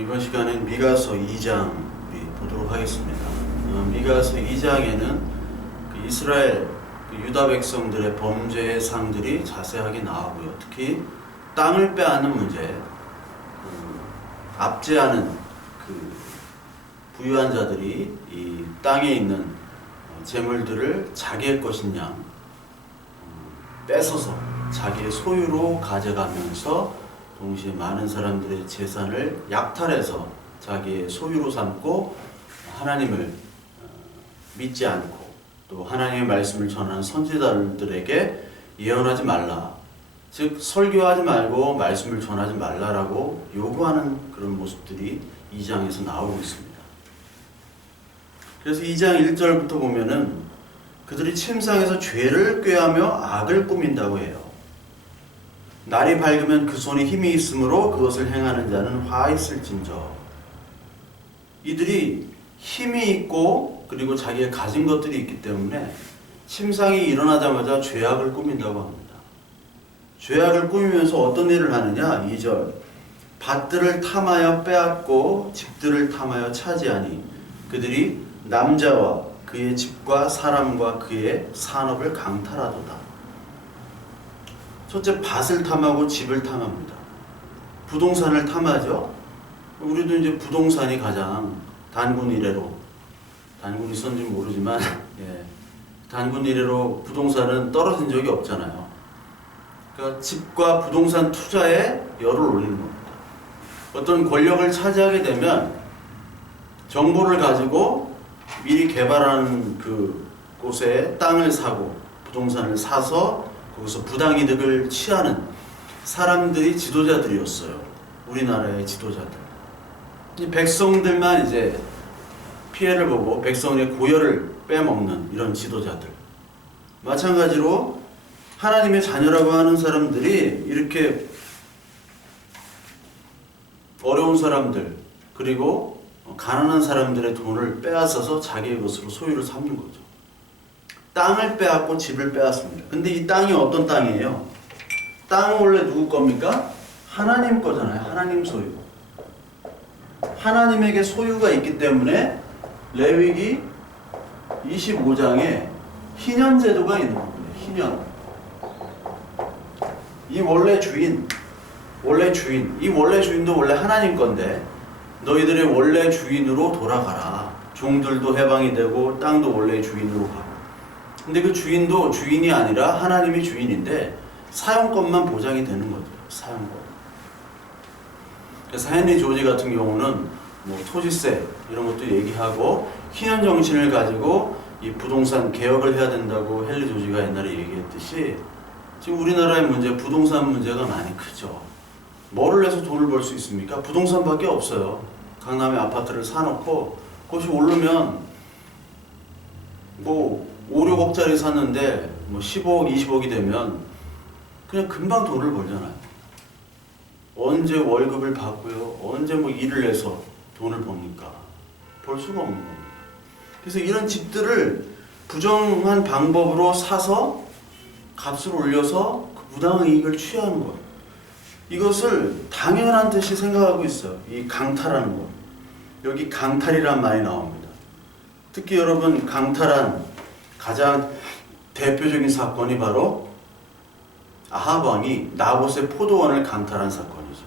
이번 시간엔 미가서 2장 우리 보도록 하겠습니다. 미가서 2장에는 그 이스라엘 유다 백성들의 범죄의 상들이 자세하게 나오고요. 특히 땅을 빼앗는 문제, 압제하는 그 부유한 자들이 이 땅에 있는 재물들을 자기의 것인 양 뺏어서 자기의 소유로 가져가면서 동시에 많은 사람들의 재산을 약탈해서 자기의 소유로 삼고 하나님을 믿지 않고 또 하나님의 말씀을 전하는 선지자들에게 예언하지 말라, 즉 설교하지 말고 말씀을 전하지 말라라고 요구하는 그런 모습들이 2장에서 나오고 있습니다. 그래서 2장 1절부터 보면은 그들이 침상에서 죄를 꾀하며 악을 꾸민다고 해요. 날이 밝으면 그 손에 힘이 있으므로 그것을 행하는 자는 화 있을진저. 이들이 힘이 있고 그리고 자기가 가진 것들이 있기 때문에 침상이 일어나자마자 죄악을 꾸민다고 합니다. 죄악을 꾸미면서 어떤 일을 하느냐? 2절 밭들을 탐하여 빼앗고 집들을 탐하여 차지하니 그들이 남자와 그의 집과 사람과 그의 산업을 강탈하도다. 첫째, 밭을 탐하고 집을 탐합니다. 부동산을 탐하죠. 우리도 이제 부동산이 가장 단군 이래로, 단군이 있었는지 모르지만 단군 이래로 부동산은 떨어진 적이 없잖아요. 그러니까 집과 부동산 투자에 열을 올리는 겁니다. 어떤 권력을 차지하게 되면 정보를 가지고 미리 개발하는 그 곳에 땅을 사고 부동산을 사서 거기서 부당이득을 취하는 사람들이 지도자들이었어요. 우리나라의 지도자들. 이 백성들만 이제 피해를 보고 백성의 고열을 빼먹는 이런 지도자들. 마찬가지로 하나님의 자녀라고 하는 사람들이 이렇게 어려운 사람들 그리고 가난한 사람들의 돈을 빼앗아서 자기의 것으로 소유를 삼는 거죠. 땅을 빼앗고 집을 빼앗습니다. 근데 이 땅이 어떤 땅이에요? 땅은 원래 누구 겁니까? 하나님 거잖아요. 하나님 소유. 하나님에게 소유가 있기 때문에 레위기 25장에 희년 제도가 있는 겁니다. 희년. 이 원래 주인, 이 원래 주인도 원래 하나님 건데 너희들의 원래 주인으로 돌아가라. 종들도 해방이 되고 땅도 원래 주인으로 가고. 근데 그 주인도 주인이 아니라 하나님이 주인인데 사용권만 보장이 되는 거죠. 사용권. 그래서 헨리 조지 같은 경우는 뭐 토지세 이런 것도 얘기하고 희년 정신을 가지고 이 부동산 개혁을 해야 된다고 헨리 조지가 옛날에 얘기했듯이 지금 우리나라의 문제, 부동산 문제가 많이 크죠. 뭐를 해서 돈을 벌 수 있습니까? 부동산밖에 없어요. 강남에 아파트를 사놓고 그것이 오르면 뭐 5, 6억짜리 샀는데 뭐 15억, 20억이 되면 그냥 금방 돈을 벌잖아요. 언제 월급을 받고요. 언제 뭐 일을 해서 돈을 법니까? 벌 수가 없는 겁니다. 그래서 이런 집들을 부정한 방법으로 사서 값을 올려서 그 부당한 이익을 취하는 것. 이것을 당연한 듯이 생각하고 있어요. 이 강탈하는 것. 여기 강탈이란 말이 나옵니다. 특히 여러분 강탈한 가장 대표적인 사건이 바로 아합 왕이 나봇의 포도원을 강탈한 사건이죠.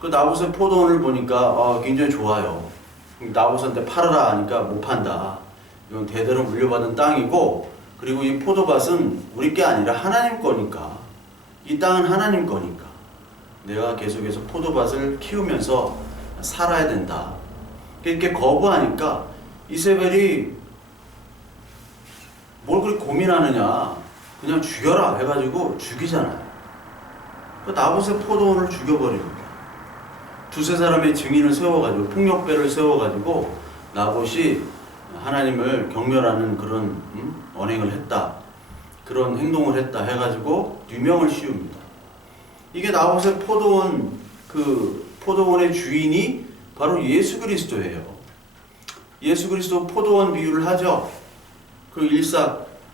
그 나봇의 포도원을 보니까 굉장히 좋아요. 나봇한테 팔아라 하니까 못 판다. 이건 대대로 물려받은 땅이고 그리고 이 포도밭은 우리 게 아니라 하나님 거니까 이 땅은 하나님 거니까 내가 계속해서 포도밭을 키우면서 살아야 된다. 이렇게 거부하니까 이세벨이 뭘 그렇게 고민하느냐, 그냥 죽여라 해가지고 죽이잖아요. 그 나봇의 포도원을 죽여버립니다. 두세 사람의 증인을 세워가지고 폭력배를 세워가지고 나봇이 하나님을 경멸하는 그런 언행을 했다, 그런 행동을 했다 해가지고 유명을 씌웁니다. 이게 나봇의 포도원, 그 포도원의 주인이 바로 예수 그리스도예요. 예수 그리스도 포도원 비유를 하죠. 그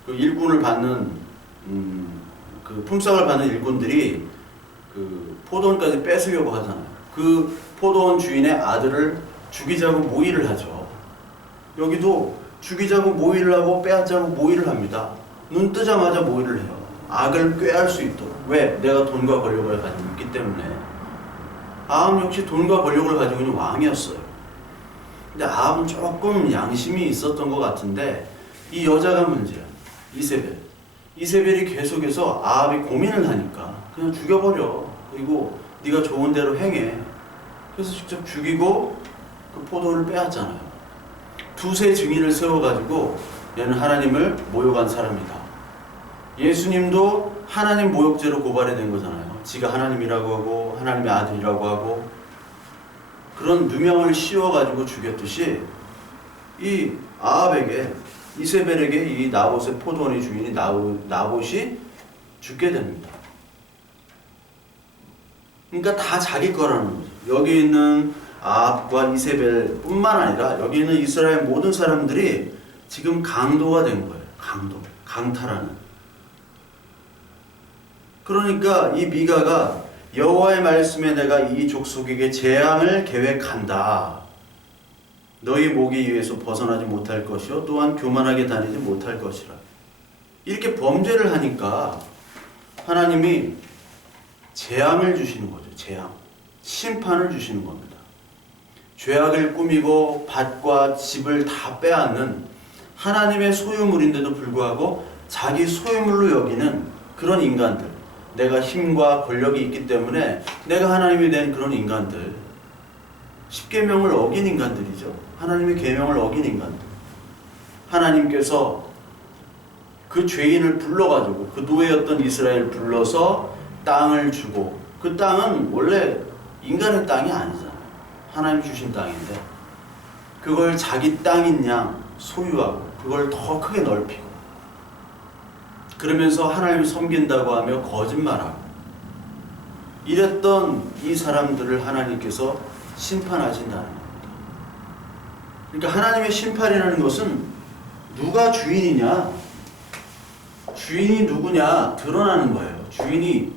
일꾼을 받는 그 품삯을 받는 일꾼들이 그 포도원까지 뺏으려고 하잖아요. 그 포도원 주인의 아들을 죽이자고 모의를 하죠. 여기도 죽이자고 모의를 하고 빼앗자고 모의를 합니다. 눈 뜨자마자 모의를 해요. 악을 꾀할 수 있도록. 왜? 내가 돈과 권력을 가지고 있기 때문에. 아합 역시 돈과 권력을 가지고 있는 왕이었어요. 근데 아합은 조금 양심이 있었던 것 같은데 이 여자가 문제야. 이세벨. 이세벨이 계속해서 아합이 고민을 하니까 그냥 죽여버려. 그리고 네가 좋은 대로 행해. 그래서 직접 죽이고 그 포도를 빼앗잖아요. 두세 증인을 세워가지고 얘는 하나님을 모욕한 사람이다. 예수님도 하나님 모욕죄로 고발이 된 거잖아요. 지가 하나님이라고 하고 하나님의 아들이라고 하고 그런 누명을 씌워가지고 죽였듯이 이 아합에게 이세벨에게 이 나봇의 포도원의 주인이 나봇이 죽게 됩니다. 그러니까 다 자기 거라는 거죠. 여기 있는 아합과 이세벨 뿐만 아니라 여기 있는 이스라엘 모든 사람들이 지금 강도가 된 거예요. 강탈하는. 그러니까 이 미가가 여호와의 말씀에 내가 이 족속에게 재앙을 계획한다. 너희 목에 의해서 벗어나지 못할 것이요 또한 교만하게 다니지 못할 것이라. 이렇게 범죄를 하니까 하나님이 재앙을 주시는 거죠. 재앙. 심판을 주시는 겁니다. 죄악을 꾸미고 밭과 집을 다 빼앗는 하나님의 소유물인데도 불구하고 자기 소유물로 여기는 그런 인간들. 내가 힘과 권력이 있기 때문에 내가 하나님이 된 그런 인간들. 십계명을 어긴 인간들이죠. 하나님의 계명을 어긴 인간들. 하나님께서 그 죄인을 불러가지고 그 노예였던 이스라엘을 불러서 땅을 주고 그 땅은 원래 인간의 땅이 아니잖아요. 하나님 주신 땅인데 그걸 자기 땅인 양 소유하고 그걸 더 크게 넓히고 그러면서 하나님을 섬긴다고 하며 거짓말하고 이랬던 이 사람들을 하나님께서 심판하신다는 겁니다. 그러니까 하나님의 심판이라는 것은 누가 주인이냐, 주인이 누구냐 드러나는 거예요. 주인이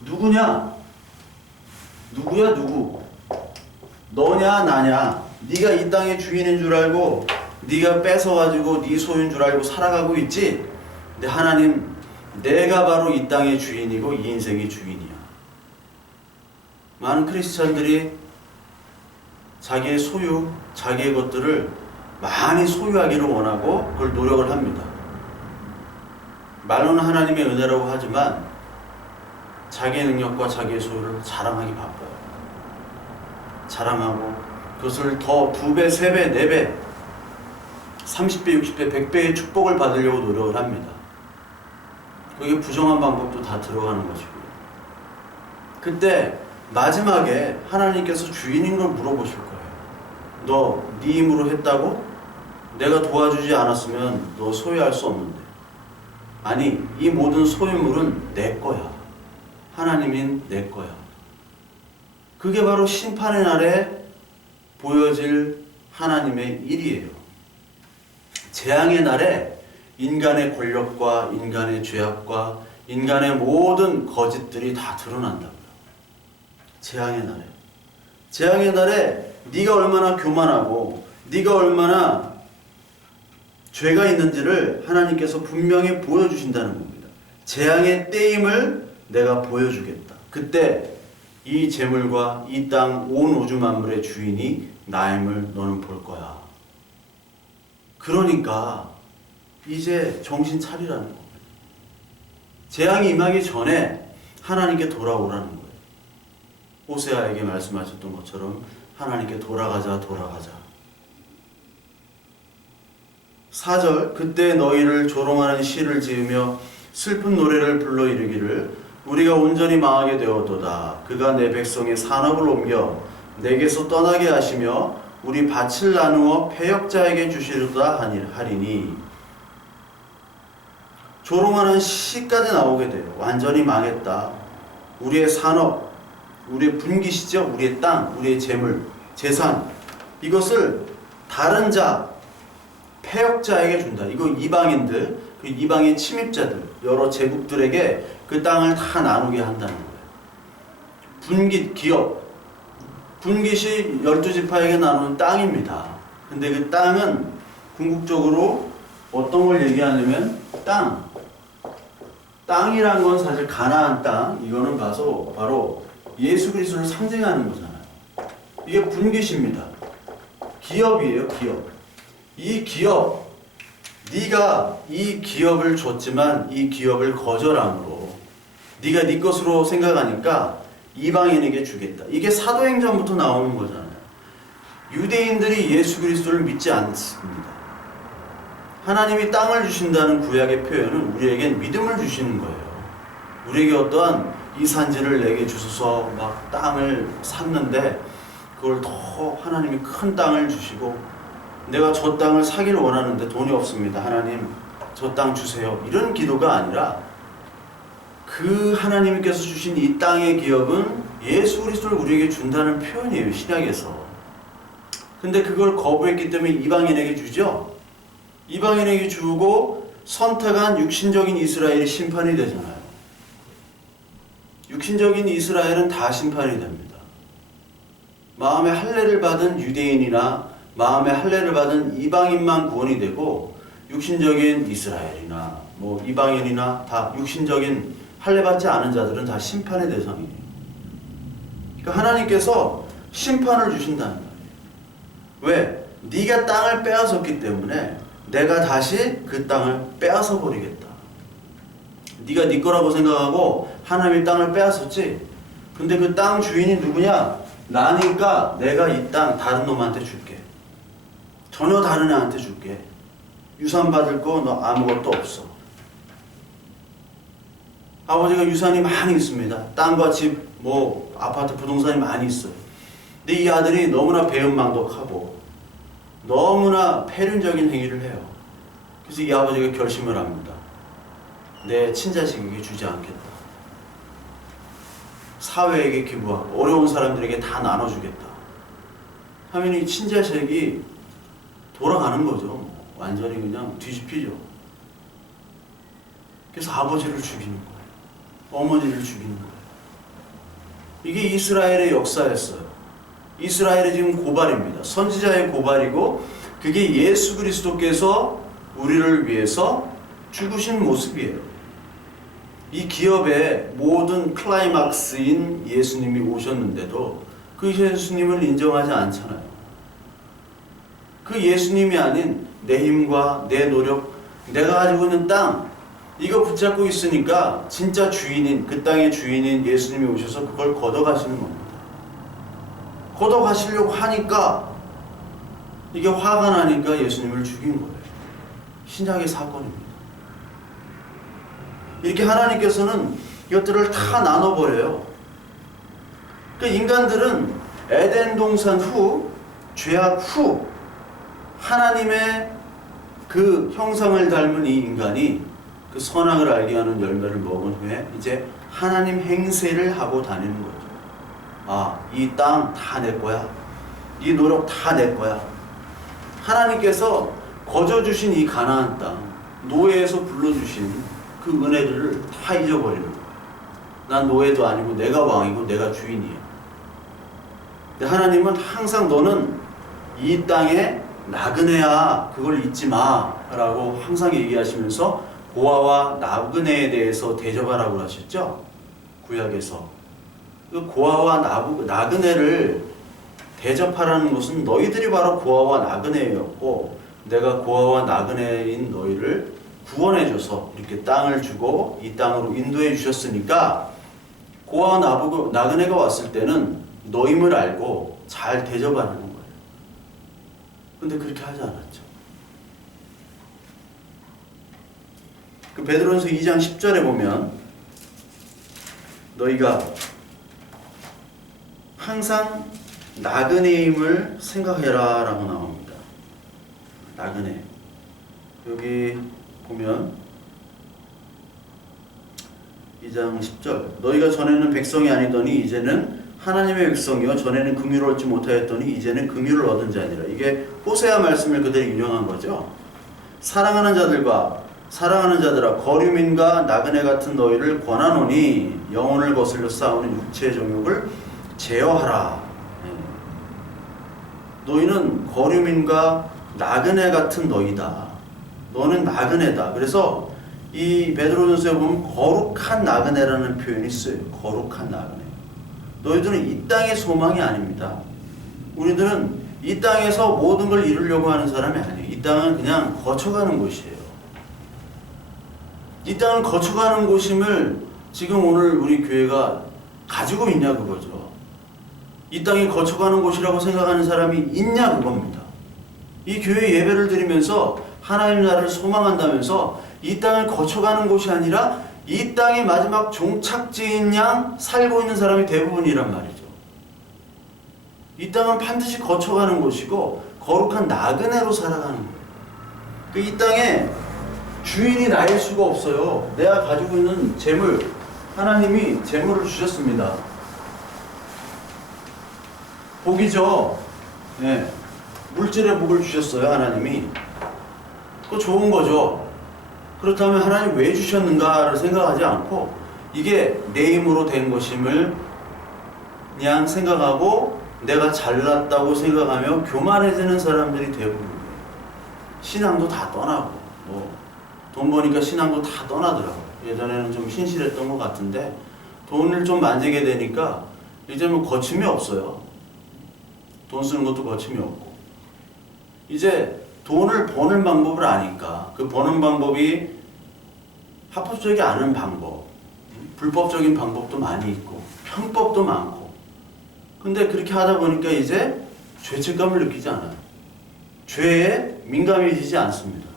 누구냐, 누구야 누구, 너냐 나냐, 네가 이 땅의 주인인 줄 알고 네가 뺏어가지고 네 소유인 줄 알고 살아가고 있지. 근데 하나님, 내가 바로 이 땅의 주인이고 이 인생의 주인이야. 많은 크리스찬들이 자기의 소유, 자기의 것들을 많이 소유하기를 원하고 그걸 노력을 합니다. 말로는 하나님의 은혜라고 하지만 자기의 능력과 자기의 소유를 자랑하기 바빠요. 자랑하고 그것을 더 2배, 3배, 4배, 30배, 60배, 100배의 축복을 받으려고 노력을 합니다. 그게 부정한 방법도 다 들어가는 것이고요. 그때 마지막에 하나님께서 주인인 걸 물어보실 거예요. 너 네 힘으로 했다고? 내가 도와주지 않았으면 너 소유할 수 없는데. 아니, 이 모든 소유물은 내 거야. 하나님인 내 거야. 그게 바로 심판의 날에 보여질 하나님의 일이에요. 재앙의 날에 인간의 권력과 인간의 죄악과 인간의 모든 거짓들이 다 드러난다고요. 재앙의 날에. 재앙의 날에 네가 얼마나 교만하고 네가 얼마나 죄가 있는지를 하나님께서 분명히 보여주신다는 겁니다. 재앙의 때임을 내가 보여주겠다. 그때 이 재물과 이 땅 온 우주 만물의 주인이 나임을 너는 볼 거야. 그러니까 이제 정신 차리라는 겁니다. 재앙이 임하기 전에 하나님께 돌아오라는 거예요. 호세아에게 말씀하셨던 것처럼 하나님께 돌아가자. 4절, 그때 너희를 조롱하는 시를 지으며 슬픈 노래를 불러 이르기를 우리가 온전히 망하게 되었도다. 그가 내 백성의 산업을 옮겨 내게서 떠나게 하시며 우리 밭을 나누어 패역자에게 주시리다 하리니. 조롱하는 시까지 나오게 돼요. 완전히 망했다. 우리의 산업, 우리의 분기시죠. 우리의 땅, 우리의 재물, 재산, 이것을 다른 자, 패역자에게 준다. 이거 이방인들, 그 이방의 침입자들, 여러 제국들에게 그 땅을 다 나누게 한다는 거예요. 분기, 기업, 분깃이 12지파에게 나누는 땅입니다. 근데 그 땅은 궁극적으로 어떤 걸 얘기하냐면 땅이란 건 사실 가나안 땅, 이거는 바로 예수 그리스도를 상징하는 거잖아요. 이게 분깃입니다. 기업이에요, 기업. 이 기업, 네가 이 기업을 줬지만 이 기업을 거절함으로 네가 네 것으로 생각하니까 이방인에게 주겠다. 이게 사도행전부터 나오는 거잖아요. 유대인들이 예수 그리스도를 믿지 않습니다. 하나님이 땅을 주신다는 구약의 표현은 우리에겐 믿음을 주시는 거예요. 우리에게 어떠한 이 산지를 내게 주소서 막 땅을 샀는데 그걸 더 하나님이 큰 땅을 주시고 내가 저 땅을 사기를 원하는데 돈이 없습니다. 하나님 저 땅 주세요. 이런 기도가 아니라 그 하나님께서 주신 이 땅의 기업은 예수 그리스도를 우리에게 준다는 표현이에요. 신약에서. 근데 그걸 거부했기 때문에 이방인에게 주죠. 이방인에게 주고 선택한 육신적인 이스라엘이 심판이 되잖아요. 육신적인 이스라엘은 다 심판이 됩니다. 마음의 할례를 받은 유대인이나 마음의 할례를 받은 이방인만 구원이 되고 육신적인 이스라엘이나 뭐 이방인이나 다 육신적인 할례 받지 않은 자들은 다 심판의 대상이에요. 그러니까 하나님께서 심판을 주신다는 거예요. 왜? 네가 땅을 빼앗았기 때문에 내가 다시 그 땅을 빼앗아 버리겠다. 네가 네 거라고 생각하고 하나님의 땅을 빼앗았지. 근데 그 땅 주인이 누구냐? 나니까 내가 이 땅 다른 놈한테 줄게. 전혀 다른 애한테 줄게. 유산 받을 거 너 아무것도 없어. 아버지가 유산이 많이 있습니다. 땅과 집, 뭐 아파트, 부동산이 많이 있어요. 근데 이 아들이 너무나 배은망덕하고 너무나 패륜적인 행위를 해요. 그래서 이 아버지가 결심을 합니다. 내 친자식에게 주지 않겠다. 사회에게 기부하고 어려운 사람들에게 다 나눠주겠다. 하면 이 친자식이 돌아가는 거죠. 완전히 그냥 뒤집히죠. 그래서 아버지를 죽이는 거예요. 어머니를 죽이는 거예요. 이게 이스라엘의 역사였어요. 이스라엘의 지금 고발입니다. 선지자의 고발이고 그게 예수 그리스도께서 우리를 위해서 죽으신 모습이에요. 이 기업의 모든 클라이막스인 예수님이 오셨는데도 그 예수님을 인정하지 않잖아요. 그 예수님이 아닌 내 힘과 내 노력, 내가 가지고 있는 땅, 이거 붙잡고 있으니까 진짜 주인인, 그 땅의 주인인 예수님이 오셔서 그걸 걷어가시는 겁니다. 걷어가시려고 하니까 이게 화가 나니까 예수님을 죽인 거예요. 신약의 사건입니다. 이렇게 하나님께서는 이것들을 다 나눠버려요. 그러니까 인간들은 에덴 동산 후, 죄악 후 하나님의 그 형상을 닮은 이 인간이 그 선악을 알게 하는 열매를 먹은 후에 이제 하나님 행세를 하고 다니는 거죠. 아, 이 땅 다 내 거야. 이 노력 다 내 거야. 하나님께서 거저주신 이 가나안 땅, 노예에서 불러주신 그 은혜들을 다 잊어버리는 거예요. 난 노예도 아니고 내가 왕이고 내가 주인이야. 근데 하나님은 항상 너는 이 땅의 나그네야. 그걸 잊지 마. 라고 항상 얘기하시면서 고아와 나그네에 대해서 대접하라고 하셨죠? 구약에서. 그 고아와 나그네를 대접하라는 것은 너희들이 바로 고아와 나그네였고 내가 고아와 나그네인 너희를 구원해줘서 이렇게 땅을 주고 이 땅으로 인도해 주셨으니까 고아와 나그네가 왔을 때는 너임을 알고 잘 대접하는 거예요. 근데 그렇게 하지 않았죠. 그 베드로전서 2장 10절에 보면 너희가 항상 나그네임을 생각해라 라고 나옵니다. 나그네. 여기 보면 2장 10절 너희가 전에는 백성이 아니더니 이제는 하나님의 백성이요 전에는 긍휼을 얻지 못하였더니 이제는 긍휼을 얻은 자니라. 이게 호세아 말씀을 그대로 인용한 거죠. 사랑하는 자들아 거류민과 나그네 같은 너희를 권하노니 영혼을 거슬려 싸우는 육체의 정욕을 제어하라. 너희는 거류민과 나그네 같은 너희다. 너는 나그네다. 그래서 이 베드로전서에 보면 거룩한 나그네라는 표현이 있어요. 거룩한 나그네. 너희들은 이 땅의 소망이 아닙니다. 우리들은 이 땅에서 모든 걸 이루려고 하는 사람이 아니에요. 이 땅은 그냥 거쳐가는 곳이에요. 이 땅을 거쳐가는 곳임을 지금 오늘 우리 교회가 가지고 있냐 그거죠. 이 땅이 거쳐가는 곳이라고 생각하는 사람이 있냐 그겁니다. 이 교회 예배를 드리면서 하나님 나라를 소망한다면서 이 땅을 거쳐가는 곳이 아니라 이 땅의 마지막 종착지인 양 살고 있는 사람이 대부분이란 말이죠. 이 땅은 반드시 거쳐가는 곳이고 거룩한 나그네로 살아가는 거예요. 이 땅에 주인이 나일 수가 없어요. 내가 가지고 있는 재물, 하나님이 재물을 주셨습니다. 복이죠. 네. 물질의 복을 주셨어요. 하나님이. 그거 좋은 거죠. 그렇다면 하나님 왜 주셨는가를 생각하지 않고 이게 내 힘으로 된 것임을 그냥 생각하고 내가 잘났다고 생각하며 교만해지는 사람들이 대부분이에요. 신앙도 다 떠나고 돈 버니까 신앙도 다 떠나더라고요. 예전에는 좀 신실했던 것 같은데 돈을 좀 만지게 되니까 이제 뭐 거침이 없어요. 돈 쓰는 것도 거침이 없고 이제 돈을 버는 방법을 아니까 그 버는 방법이 합법적이 않은 방법, 불법적인 방법도 많이 있고 편법도 많고 근데 그렇게 하다 보니까 이제 죄책감을 느끼지 않아요. 죄에 민감해지지 않습니다.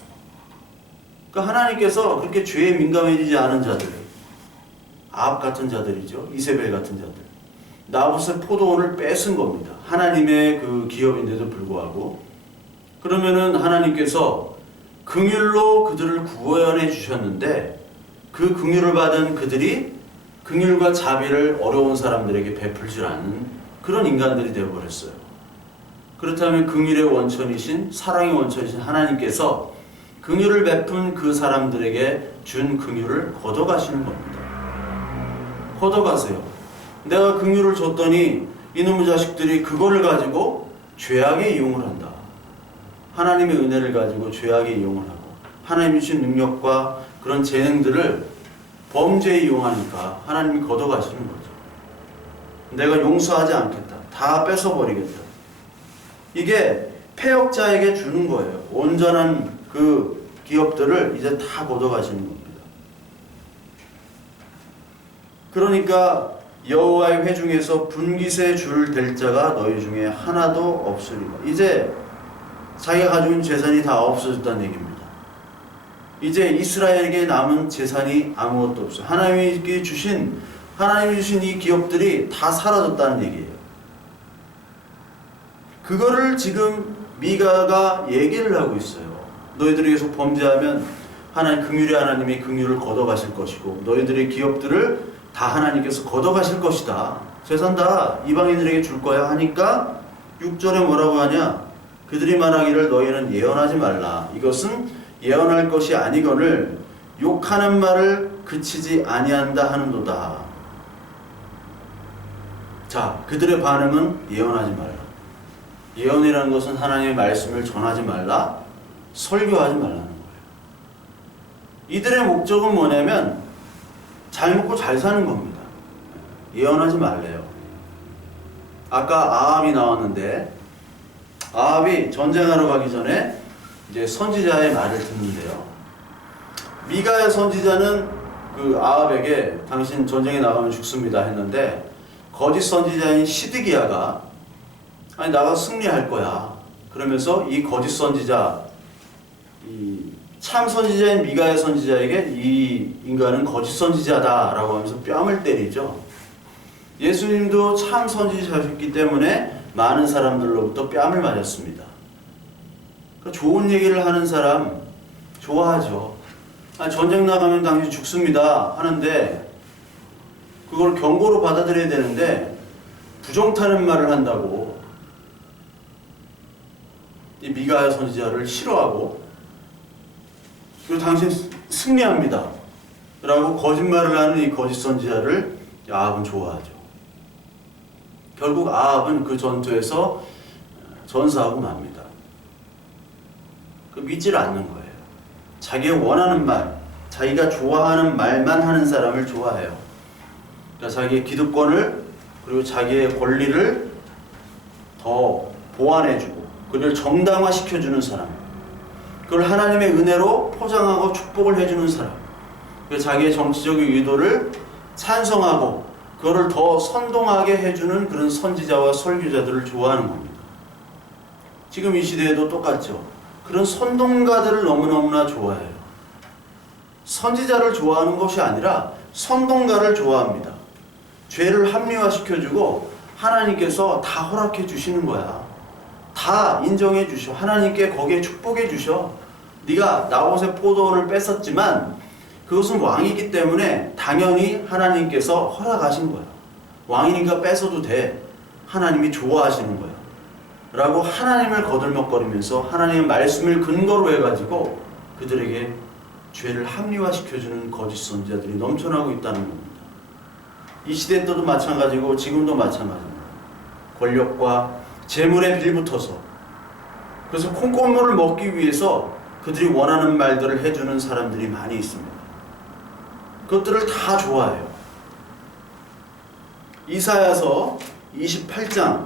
그러니까 하나님께서 그렇게 죄에 민감해지지 않은 자들, 아합 같은 자들이죠. 이세벨 같은 자들. 나봇의 포도원을 뺏은 겁니다. 하나님의 그 기업인데도 불구하고. 그러면은 하나님께서 긍휼로 그들을 구원해 주셨는데 그 긍휼을 받은 그들이 긍휼과 자비를 어려운 사람들에게 베풀지 않는 그런 인간들이 되어버렸어요. 그렇다면 긍휼의 원천이신 사랑의 원천이신 하나님께서 긍휼을 베푼 그 사람들에게 준 긍휼을 걷어가시는 겁니다. 걷어가세요. 내가 긍휼을 줬더니 이놈의 자식들이 그거를 가지고 죄악에 이용을 한다. 하나님의 은혜를 가지고 죄악에 이용을 하고 하나님이 주신 능력과 그런 재능들을 범죄에 이용하니까 하나님이 걷어가시는 거죠. 내가 용서하지 않겠다. 다 뺏어버리겠다. 이게 패역자에게 주는 거예요. 온전한 그 기업들을 이제 다 걷어가시는 겁니다. 그러니까 여호와의 회중에서 분깃에 줄 댈 자가 너희 중에 하나도 없으리라. 이제 자기가 가지고 있는 재산이 다 없어졌다는 얘기입니다. 이제 이스라엘에게 남은 재산이 아무것도 없어요. 하나님이 주신 이 기업들이 다 사라졌다는 얘기예요. 그거를 지금 미가가 얘기를 하고 있어요. 너희들이 계속 범죄하면 긍휼의 하나님이 긍휼을 걷어가실 것이고 너희들의 기업들을 다 하나님께서 걷어가실 것이다. 재산 다 이방인들에게 줄 거야 하니까 6절에 뭐라고 하냐? 그들이 말하기를 너희는 예언하지 말라. 이것은 예언할 것이 아니거늘 욕하는 말을 그치지 아니한다 하는도다. 자, 그들의 반응은 예언하지 말라. 예언이라는 것은 하나님의 말씀을 전하지 말라, 설교하지 말라는 거예요. 이들의 목적은 뭐냐면 잘 먹고 잘 사는 겁니다. 예언하지 말래요. 아까 아합이 나왔는데 아합이 전쟁하러 가기 전에 이제 선지자의 말을 듣는데요. 미가의 선지자는 그 아합에게 당신 전쟁에 나가면 죽습니다 했는데 거짓 선지자인 시드기야가 아니 나가 승리할 거야. 그러면서 이 거짓 선지자, 이 참 선지자인 미가의 선지자에게 이 인간은 거짓 선지자다라고 하면서 뺨을 때리죠. 예수님도 참 선지자셨기 때문에 많은 사람들로부터 뺨을 맞았습니다. 그러니까 좋은 얘기를 하는 사람 좋아하죠. 아니, 전쟁 나가면 당신 죽습니다 하는데 그걸 경고로 받아들여야 되는데 부정타는 말을 한다고 이 미가야 선지자를 싫어하고 그리고 당신 승리합니다 라고 거짓말을 하는 이 거짓 선지자를 아합은 좋아하죠. 결국 아합은 그 전투에서 전사하고 맙니다. 그 믿지를 않는 거예요. 자기가 원하는 말, 자기가 좋아하는 말만 하는 사람을 좋아해요. 그러니까 자기의 기득권을 그리고 자기의 권리를 더 보완해주고 그를 정당화시켜주는 사람, 그걸 하나님의 은혜로 포장하고 축복을 해주는 사람, 자기의 정치적인 의도를 찬성하고 그거를 더 선동하게 해주는 그런 선지자와 설교자들을 좋아하는 겁니다. 지금 이 시대에도 똑같죠. 그런 선동가들을 너무너무나 좋아해요. 선지자를 좋아하는 것이 아니라 선동가를 좋아합니다. 죄를 합리화시켜주고 하나님께서 다 허락해 주시는 거야. 다 인정해 주셔. 하나님께 거기에 축복해 주셔. 네가 나봇의 포도원을 뺏었지만 그것은 왕이기 때문에 당연히 하나님께서 허락하신 거야. 왕이니까 뺏어도 돼. 하나님이 좋아하시는 거야. 라고 하나님을 거들먹거리면서 하나님의 말씀을 근거로 해가지고 그들에게 죄를 합리화시켜주는 거짓 선지자들이 넘쳐나고 있다는 겁니다. 이 시대 때도 마찬가지고 지금도 마찬가지입니다. 권력과 재물에 빌붙어서 그래서 콩고물을 먹기 위해서 그들이 원하는 말들을 해주는 사람들이 많이 있습니다. 그것들을 다 좋아해요. 이사야서 28장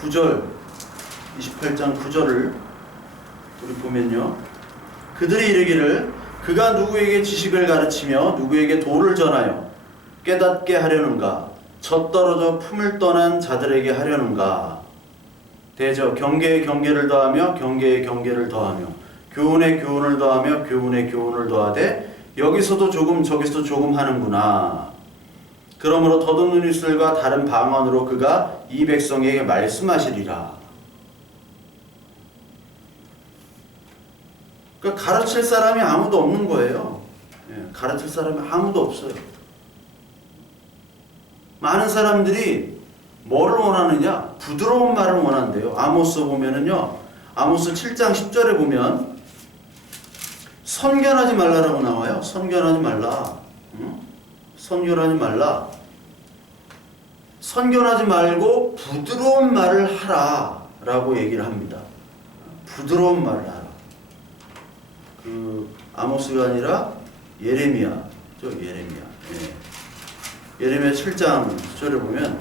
9절 28장 9절을 우리 보면요. 그들이 이르기를 그가 누구에게 지식을 가르치며 누구에게 도를 전하여 깨닫게 하려는가? 젖떨어져 품을 떠난 자들에게 하려는가? 대저 경계에 경계를 더하며 경계에 경계를 더하며 교훈에 교훈을 더하며 교훈에 교훈을 더하되 여기서도 조금 저기서도 조금 하는구나. 그러므로 덧없는 입술과 다른 방언으로 그가 이 백성에게 말씀하시리라. 그러니까 가르칠 사람이 아무도 없는 거예요. 가르칠 사람이 아무도 없어요. 많은 사람들이 뭐를 원하느냐? 부드러운 말을 원한대요. 아모스 보면은요. 아모스 7장 10절에 보면 선견하지 말라라고 나와요. 선견하지 말라. 선견하지 말라. 선견하지 말고 부드러운 말을 하라 라고 얘기를 합니다. 부드러운 말을 하라. 아모스가 아니라 예레미야죠. 예레미야. 예레미야 7장 10절에 보면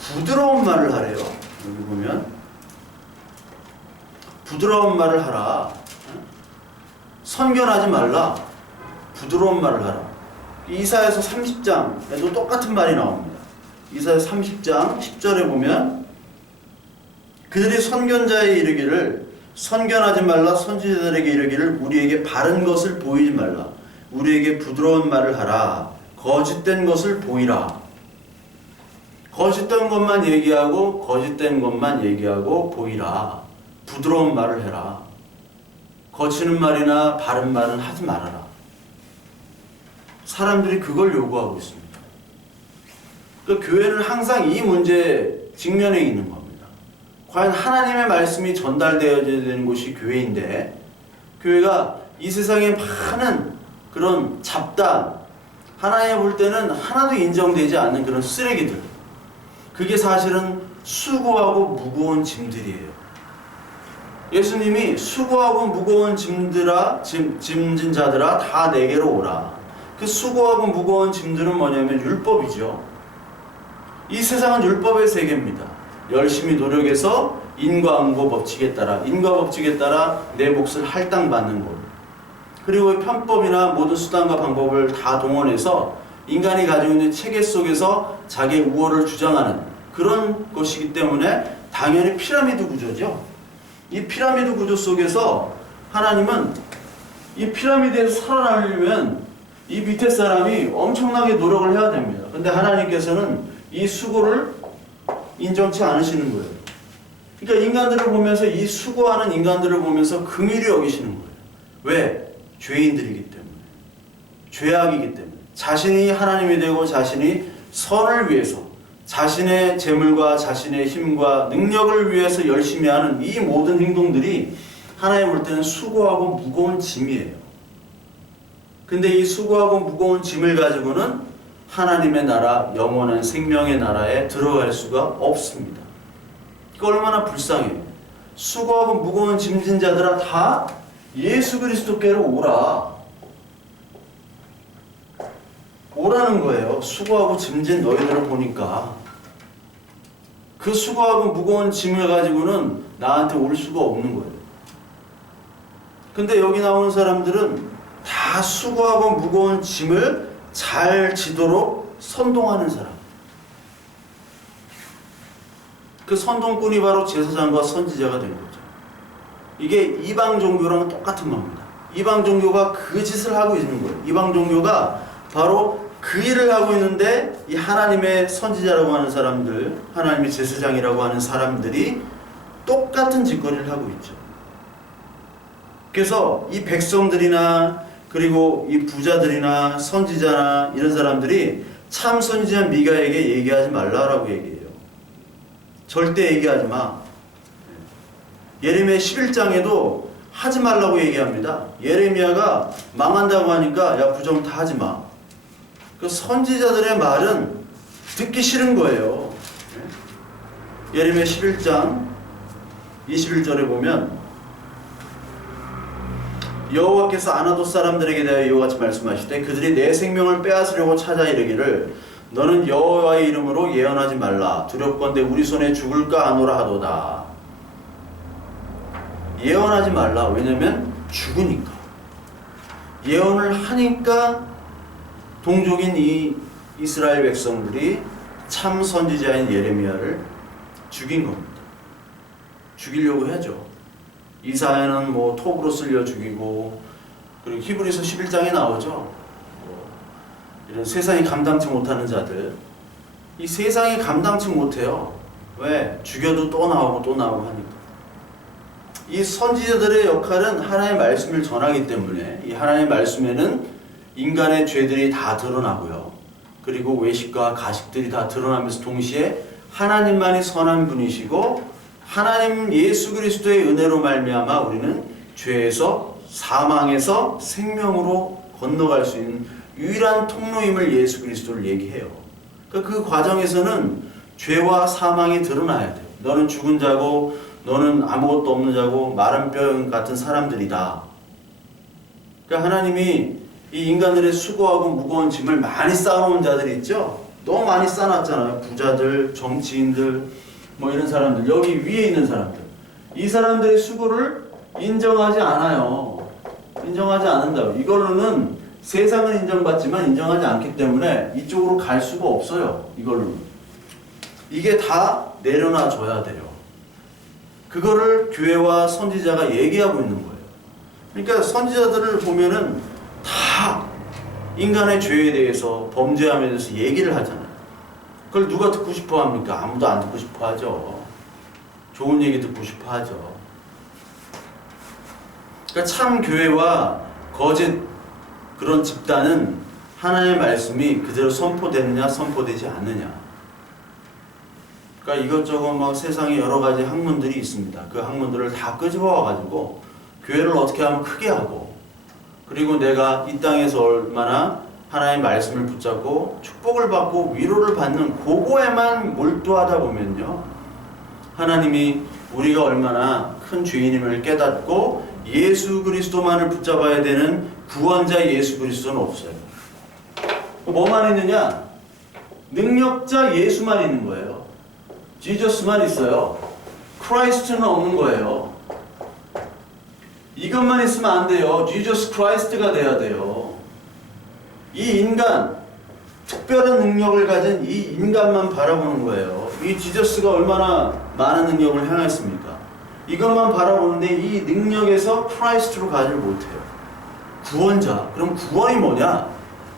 부드러운 말을 하래요. 여기 보면 부드러운 말을 하라. 선견하지 말라. 부드러운 말을 하라. 이사야서 30장에도 똑같은 말이 나옵니다. 이사야 30장 10절에 보면 그들이 선견자에 이르기를 선견하지 말라. 선지자들에게 이르기를 우리에게 바른 것을 보이지 말라. 우리에게 부드러운 말을 하라. 거짓된 것을 보이라. 거짓된 것만 얘기하고 거짓된 것만 얘기하고 보이라. 부드러운 말을 해라. 거치는 말이나 바른 말은 하지 말아라. 사람들이 그걸 요구하고 있습니다. 그 교회는 항상 이 문제에 직면해 있는 겁니다. 과연 하나님의 말씀이 전달되어야 되는 곳이 교회인데 교회가 이 세상에 많은 그런 잡단, 하나님 볼 때는 하나도 인정되지 않는 그런 쓰레기들, 그게 사실은 수고하고 무거운 짐들이에요. 예수님이 수고하고 무거운 짐진 자들아 다 내게로 오라. 그 수고하고 무거운 짐들은 뭐냐면 율법이죠. 이 세상은 율법의 세계입니다. 열심히 노력해서 인과응보 법칙에 따라 내 몫을 할당받는 것, 그리고 편법이나 모든 수단과 방법을 다 동원해서 인간이 가지고 있는 체계 속에서 자기의 우월을 주장하는 그런 것이기 때문에 당연히 피라미드 구조죠. 이 피라미드 구조 속에서 하나님은 이 피라미드에서 살아나려면 이 밑에 사람이 엄청나게 노력을 해야 됩니다. 근데 하나님께서는 이 수고를 인정치 않으시는 거예요. 그러니까 인간들을 보면서, 이 수고하는 인간들을 보면서 긍휼히 여기시는 거예요. 왜? 죄인들이기 때문에. 죄악이기 때문에. 자신이 하나님이 되고 자신이 선을 위해서 자신의 재물과 자신의 힘과 능력을 위해서 열심히 하는 이 모든 행동들이 하나님 볼 때는 수고하고 무거운 짐이에요. 근데 이 수고하고 무거운 짐을 가지고는 하나님의 나라, 영원한 생명의 나라에 들어갈 수가 없습니다. 이거 얼마나 불쌍해요. 수고하고 무거운 짐진 자들아 다 예수 그리스도께로 오라는 거예요. 수고하고 짐진 너희들을 보니까 그 수고하고 무거운 짐을 가지고는 나한테 올 수가 없는 거예요. 근데 여기 나오는 사람들은 다 수고하고 무거운 짐을 잘 지도록 선동하는 사람. 그 선동꾼이 바로 제사장과 선지자가 된 거죠. 이게 이방 종교랑 똑같은 겁니다. 이방 종교가 그 짓을 하고 있는 거예요. 이방 종교가 바로 그 일을 하고 있는데 이 하나님의 선지자라고 하는 사람들, 하나님의 제사장이라고 하는 사람들이 똑같은 짓거리를 하고 있죠. 그래서 이 백성들이나 그리고 이 부자들이나 선지자나 이런 사람들이 참 선지자 미가에게 얘기하지 말라라고 얘기해요. 절대 얘기하지 마. 예레미야 11장에도 하지 말라고 얘기합니다. 예레미야가 망한다고 하니까 야 부정 다 하지 마. 그 선지자들의 말은 듣기 싫은 거예요. 예레미야 11장 21절에 보면 여호와께서 아나돗 사람들에게 대하여 이와 같이 말씀하시되 그들이 내 생명을 빼앗으려고 찾아 이르기를 너는 여호와의 이름으로 예언하지 말라. 두렵건대 우리 손에 죽을까 하노라 하도다. 예언하지 말라. 왜냐면 죽으니까. 예언을 하니까 동족인 이 이스라엘 백성들이 참 선지자인 예레미야를 죽인 겁니다. 죽이려고 하죠. 이사야는 뭐 톱으로 쓸려 죽이고, 그리고 히브리서 11장에 나오죠. 이런 세상이 감당치 못하는 자들, 이 세상이 감당치 못해요. 왜? 죽여도 또 나오고 또 나오고 하니까. 이 선지자들의 역할은 하나님의 말씀을 전하기 때문에 이 하나님의 말씀에는 인간의 죄들이 다 드러나고요. 그리고 외식과 가식들이 다 드러나면서 동시에 하나님만이 선한 분이시고 하나님 예수 그리스도의 은혜로 말미암아 우리는 죄에서 사망에서 생명으로 건너갈 수 있는 유일한 통로임을 예수 그리스도를 얘기해요. 그러니까 그 과정에서는 죄와 사망이 드러나야 돼요. 너는 죽은 자고 너는 아무것도 없는 자고 마른 뼈 같은 사람들이다. 그러니까 하나님이 이 인간들의 수고하고 무거운 짐을 많이 쌓아놓은 자들 있죠? 너무 많이 쌓아놨잖아요. 부자들, 정치인들, 뭐 이런 사람들, 여기 위에 있는 사람들. 이 사람들의 수고를 인정하지 않아요. 인정하지 않는다고. 이걸로는 세상은 인정받지만 인정하지 않기 때문에 이쪽으로 갈 수가 없어요. 이걸로는. 이게 다 내려놔 줘야 돼요. 그거를 교회와 선지자가 얘기하고 있는 거예요. 그러니까 선지자들을 보면은 다 인간의 죄에 대해서, 범죄함에 대해서 얘기를 하잖아요. 그걸 누가 듣고 싶어 합니까? 아무도 안 듣고 싶어 하죠. 좋은 얘기 듣고 싶어 하죠. 그러니까 참 교회와 거짓 그런 집단은 하나님의 말씀이 그대로 선포되느냐 선포되지 않느냐. 그러니까 이것저것 막 세상에 여러 가지 학문들이 있습니다. 그 학문들을 다 끄집어 와가지고 교회를 어떻게 하면 크게 하고, 그리고 내가 이 땅에서 얼마나 하나님의 말씀을 붙잡고 축복을 받고 위로를 받는 그거에만 몰두하다 보면요, 하나님이 우리가 얼마나 큰 죄인임을 깨닫고 예수 그리스도만을 붙잡아야 되는 구원자 예수 그리스도는 없어요. 뭐만 있느냐? 능력자 예수만 있는 거예요. 지저스만 있어요. 크라이스트는 없는 거예요. 이것만 있으면 안 돼요. 지저스 크라이스트가 돼야 돼요. 이 인간, 특별한 능력을 가진 이 인간만 바라보는 거예요. 이 지저스가 얼마나 많은 능력을 행했습니까? 이것만 바라보는데 이 능력에서 크라이스트로 가지를 못해요. 구원자. 그럼 구원이 뭐냐?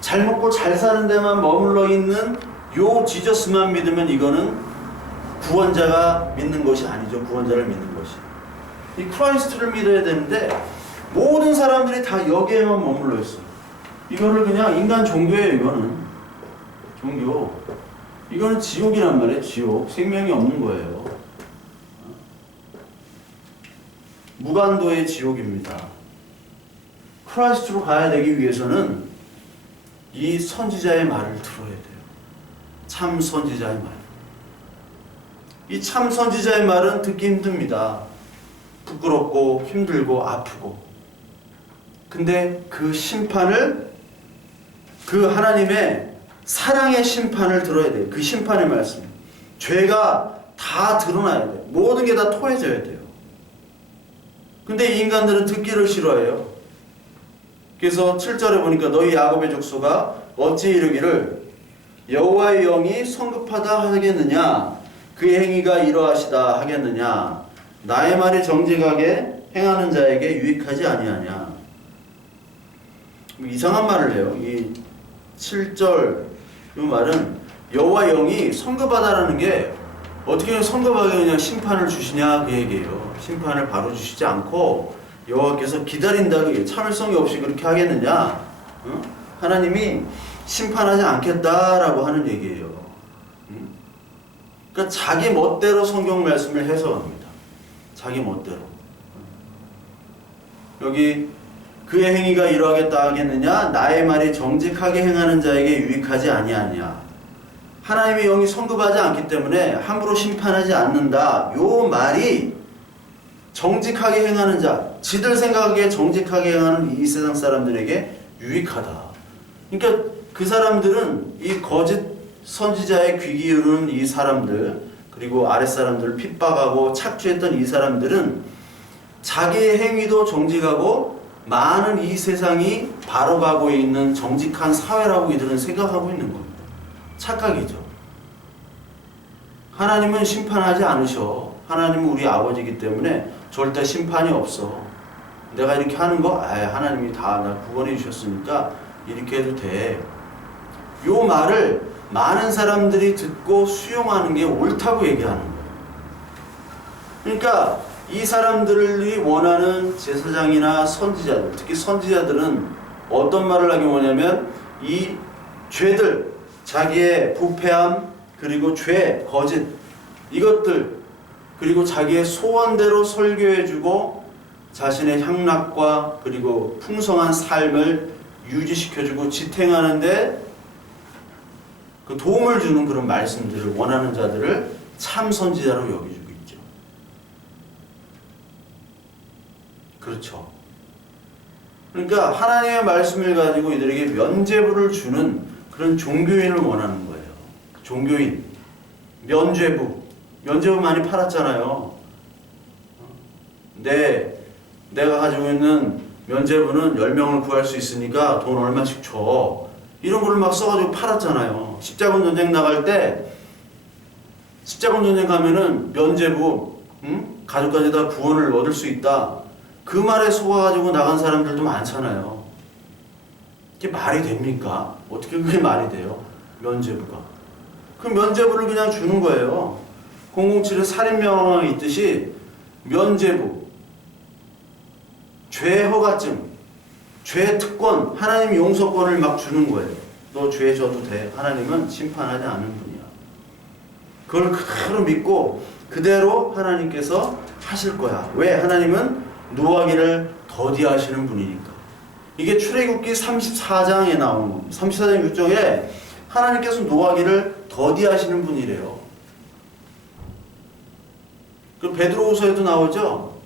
잘 먹고 잘 사는 데만 머물러 있는 요 지저스만 믿으면 이거는 구원자가 믿는 것이 아니죠. 구원자를 믿는 것이. 이 크라이스트를 믿어야 되는데 모든 사람들이 다 여기에만 머물러 있어요. 이거를 그냥 인간 종교예요. 이거는 종교. 이거는 지옥이란 말이에요. 지옥. 생명이 없는 거예요. 무간도의 지옥입니다. 크라이스트로 가야 되기 위해서는 이 선지자의 말을 들어야 돼요. 참 선지자의 말. 이 참 선지자의 말은 듣기 힘듭니다. 부끄럽고 힘들고 아프고. 근데 그 심판을, 그 하나님의 사랑의 심판을 들어야 돼요. 그 심판의 말씀. 죄가 다 드러나야 돼요. 모든 게 다 토해져야 돼요. 근데 이 인간들은 듣기를 싫어해요. 그래서 7절에 보니까 너희 야곱의 족속아 어찌 이르기를 여호와의 영이 성급하다 하겠느냐, 그의 행위가 이러하시다 하겠느냐, 나의 말이 정직하게 행하는 자에게 유익하지 아니하냐. 이상한 말을 해요. 이 7절 이 말은 여호와의 영이 성급하다라는 게 어떻게 성급하게 그냥 심판을 주시냐 그 얘기예요. 심판을 바로 주시지 않고 여호와께서 기다린다, 그게 참을성이 없이 그렇게 하겠느냐? 하나님이 심판하지 않겠다라고 하는 얘기예요. 그러니까 자기 멋대로 성경 말씀을 해석합니다. 자기 멋대로. 여기 그의 행위가 이러하겠다 하겠느냐, 나의 말이 정직하게 행하는 자에게 유익하지 아니하냐. 하나님의 영이 성급하지 않기 때문에 함부로 심판하지 않는다. 요 말이 정직하게 행하는 자, 지들 생각에 정직하게 행하는 이 세상 사람들에게 유익하다. 그러니까 그 사람들은 이 거짓 선지자의 귀 기울이는 이 사람들, 그리고 아랫사람들을 핍박하고 착취했던 이 사람들은 자기의 행위도 정직하고 많은 이 세상이 바로가고 있는 정직한 사회라고 이들은 생각하고 있는 겁니다. 착각이죠. 하나님은 심판하지 않으셔. 하나님은 우리 아버지이기 때문에 절대 심판이 없어. 내가 이렇게 하는 거, 하나님이 다 나 구원해 주셨으니까 이렇게 해도 돼. 요 말을 많은 사람들이 듣고 수용하는 게 옳다고 얘기하는 거예요. 그러니까 이 사람들이 원하는 제사장이나 선지자들, 특히 선지자들은 어떤 말을 하기 원하냐면 이 죄들, 자기의 부패함, 그리고 죄, 거짓, 이것들, 그리고 자기의 소원대로 설교해주고 자신의 향락과 그리고 풍성한 삶을 유지시켜주고 지탱하는데 그 도움을 주는 그런 말씀들을 원하는 자들을 참 선지자로 여겨주고 있죠. 그렇죠. 그러니까 하나님의 말씀을 가지고 이들에게 면죄부를 주는 그런 종교인을 원하는 거예요. 종교인, 면죄부 많이 팔았잖아요. 내가 가지고 있는 면죄부는 10명을 구할 수 있으니까 돈 얼마씩 줘. 이런 거를 막 써가지고 팔았잖아요. 십자군 전쟁 나갈 때, 십자군 전쟁 가면은 면죄부, 가족까지 다 구원을 얻을 수 있다. 그 말에 속아가지고 나간 사람들도 많잖아요. 이게 말이 됩니까? 어떻게 그게 말이 돼요? 면죄부가. 그 면죄부를 그냥 주는 거예요. 007에 살인명령이 있듯이 면죄부, 죄 허가증, 죄 특권, 하나님 용서권을 막 주는 거예요. 너 죄 져도 돼. 하나님은 심판하지 않는 분이야. 그걸 그대로 믿고 그대로 하나님께서 하실 거야. 왜? 하나님은 노하기를 더디하시는 분이니까. 이게 출애굽기 34장에 나오는 겁니다. 34장 6절에 하나님께서 노하기를 더디하시는 분이래요. 그 베드로후서에도 나오죠.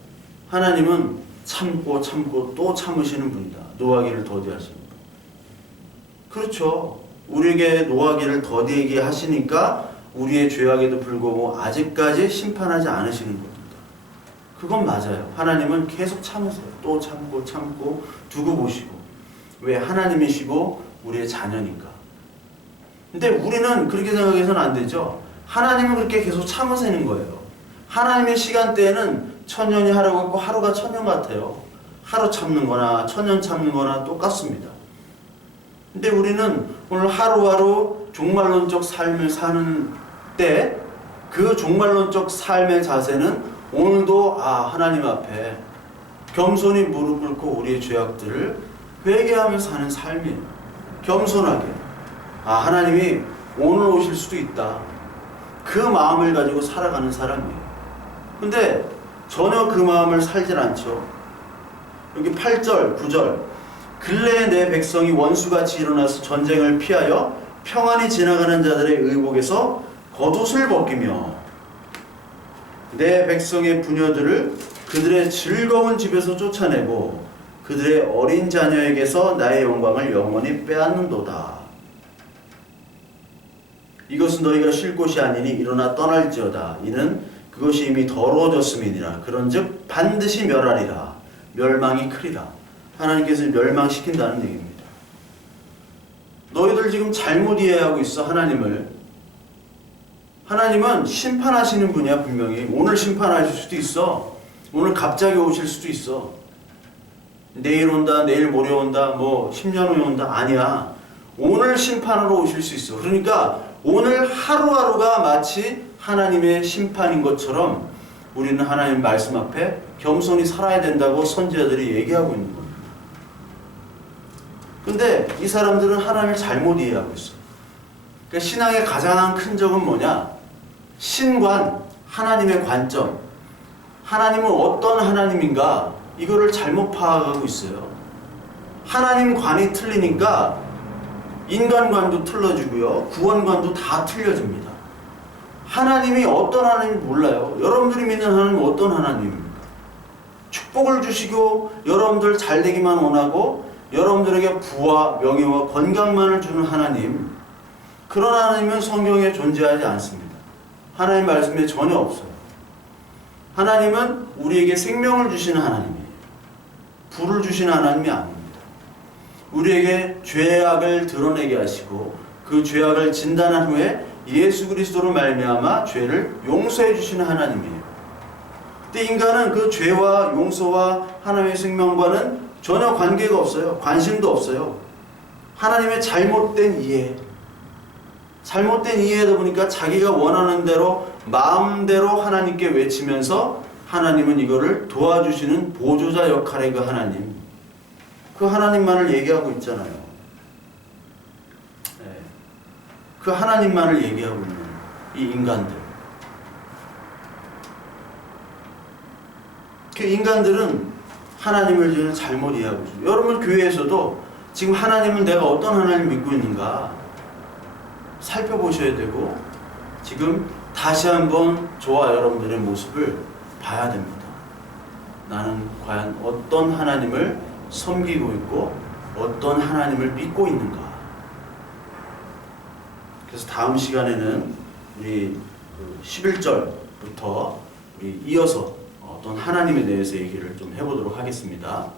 하나님은 참고 또 참으시는 분이다. 노하기를 더디하시는 분. 그렇죠. 우리에게 노하기를 더디게 하시니까 우리의 죄악에도 불구하고 아직까지 심판하지 않으시는 겁니다. 그건 맞아요. 하나님은 계속 참으세요. 또 참고 두고 보시고. 왜? 하나님이시고 우리의 자녀니까. 근데 우리는 그렇게 생각해서는 안 되죠. 하나님은 그렇게 계속 참으시는 거예요. 하나님의 시간대에는 천년이 하루 같고 하루가 천년 같아요. 하루 참는 거나 천년 참는 거나 똑같습니다. 근데 우리는 오늘 하루하루 종말론적 삶을 사는 때 그 종말론적 삶의 자세는 오늘도 하나님 앞에 겸손히 무릎 꿇고 우리의 죄악들을 회개하며 사는 삶이에요. 겸손하게. 하나님이 오늘 오실 수도 있다. 그 마음을 가지고 살아가는 사람이에요. 근데 전혀 그 마음을 살질 않죠. 여기 8절, 9절 근래에 내 백성이 원수같이 일어나서 전쟁을 피하여 평안히 지나가는 자들의 의복에서 겉옷을 벗기며 내 백성의 부녀들을 그들의 즐거운 집에서 쫓아내고 그들의 어린 자녀에게서 나의 영광을 영원히 빼앗는도다. 이것은 너희가 쉴 곳이 아니니 일어나 떠날지어다. 이는 그것이 이미 더러워졌음이니라. 그런즉 반드시 멸하리라. 멸망이 크리라. 하나님께서 멸망시킨다는 얘기입니다. 너희들 지금 잘못 이해하고 있어. 하나님은 심판하시는 분이야. 분명히 오늘 심판하실 수도 있어. 오늘 갑자기 오실 수도 있어. 내일 온다, 내일 모레 온다, 뭐 10년 후에 온다. 아니야. 오늘 심판하러 오실 수 있어. 그러니까 오늘 하루하루가 마치 하나님의 심판인 것처럼 우리는 하나님 말씀 앞에 겸손히 살아야 된다고 선지자들이 얘기하고 있는 겁니다. 근데 이 사람들은 하나님을 잘못 이해하고 있어요. 그러니까 신앙의 가장 큰 적은 뭐냐? 신관, 하나님의 관점. 하나님은 어떤 하나님인가? 이거를 잘못 파악하고 있어요. 하나님 관이 틀리니까 인간관도 틀려지고요. 구원관도 다 틀려집니다. 하나님이 어떤 하나님인지 몰라요. 여러분들이 믿는 하나님은 어떤 하나님입니까? 축복을 주시고 여러분들 잘 되기만 원하고 여러분들에게 부와 명예와 건강만을 주는 하나님, 그런 하나님은 성경에 존재하지 않습니다. 하나님 말씀에 전혀 없어요. 하나님은 우리에게 생명을 주시는 하나님이에요. 부를 주시는 하나님이 아닙니다. 우리에게 죄악을 드러내게 하시고 그 죄악을 진단한 후에 예수 그리스도로 말미암아 죄를 용서해 주시는 하나님이에요. 근데 인간은 그 죄와 용서와 하나님의 생명과는 전혀 관계가 없어요. 관심도 없어요. 하나님의 잘못된 이해다 보니까 자기가 원하는 대로 마음대로 하나님께 외치면서 하나님은 이거를 도와주시는 보조자 역할의 그 하나님, 그 하나님만을 얘기하고 있잖아요. 네. 그 하나님만을 얘기하고 있는 이 인간들. 그 인간들은 하나님을 지금 잘못 이해하고 있어요. 여러분 교회에서도 지금 하나님은 내가 어떤 하나님을 믿고 있는가 살펴보셔야 되고 지금 다시 한번 저와 여러분들의 모습을 봐야 됩니다. 나는 과연 어떤 하나님을 섬기고 있고 어떤 하나님을 믿고 있는가. 그래서 다음 시간에는 우리 11절부터 우리 이어서 어떤 하나님에 대해서 얘기를 좀 해보도록 하겠습니다.